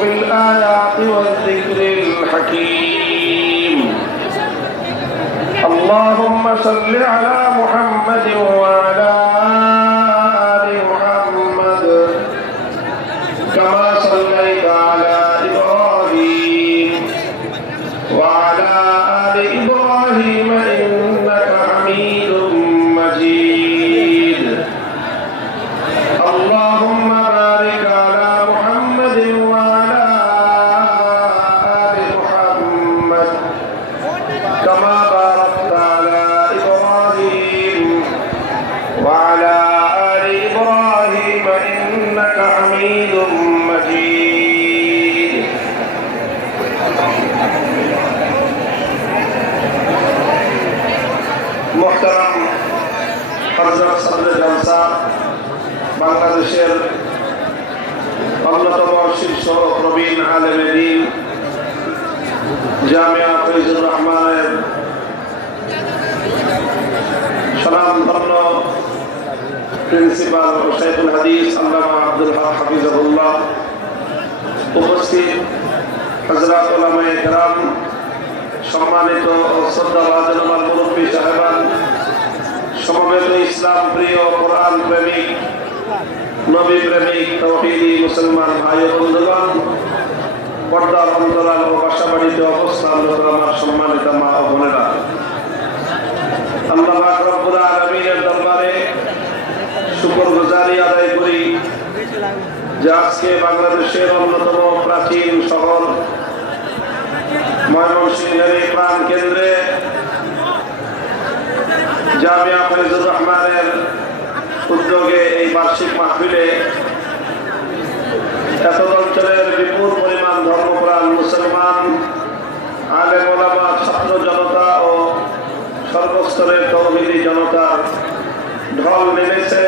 بالآيات والذكر الحكيم. اللهم صل على محمد وعلى آل محمد كما صليت على إبراهيم وعلى آل إبراهيم إنك حميد مجيد. اللهم بارك على محمد وعلى آل محمد كما باركت على إبراهيم وعلى آل إبراهيم إنك حميد مجيد. محترم হযরত সদর জলসা বাংলাদেশের অন্যতম শীর্ষ প্রবীণ আলেম দ্বীন জামিয়া ফয়জুর রহমানের স্বনামধন্য প্রিন্সিপাল ও শাইখুল হাদিস আল্লামা আব্দুল হক হাফিজাহুল্লাহ, উপস্থিত হযরত উলামায়ে কেরাম, সম্মানিত ও শ্রদ্ধাভাজন আমার মুরব্বী সাহেবান, সমবেত ইসলাম প্রিয়, কোরআন প্রেমিক, নবী প্রেমিক, তাওহীদি মুসলমান ভাই ও বন্ধুগণ, পর্দার অন্তরাল ও বাসাবাড়িতে অবস্থানরত আমার সম্মানিত মা ও বোনেরা, আল্লাহ পাক রব্বুল আলামিনের দরবারে শুকরগুজারি আদায় করি যে আজকে বাংলাদেশের অন্যতম প্রাচীন শহর ময়মনসিংহের প্রাণ কেন্দ্রে জামিয়া ফয়জুর রহমানের উদ্যোগে এই বার্ষিক মাহফিলে এত অঞ্চলের বিপুল পরিমাণ ধর্মপ্রাণ মুসলমান, আলেম ওলামা, ছাত্র জনতা ও সর্বস্তরের তৌহিদি জনতার ঢল নেমেছে।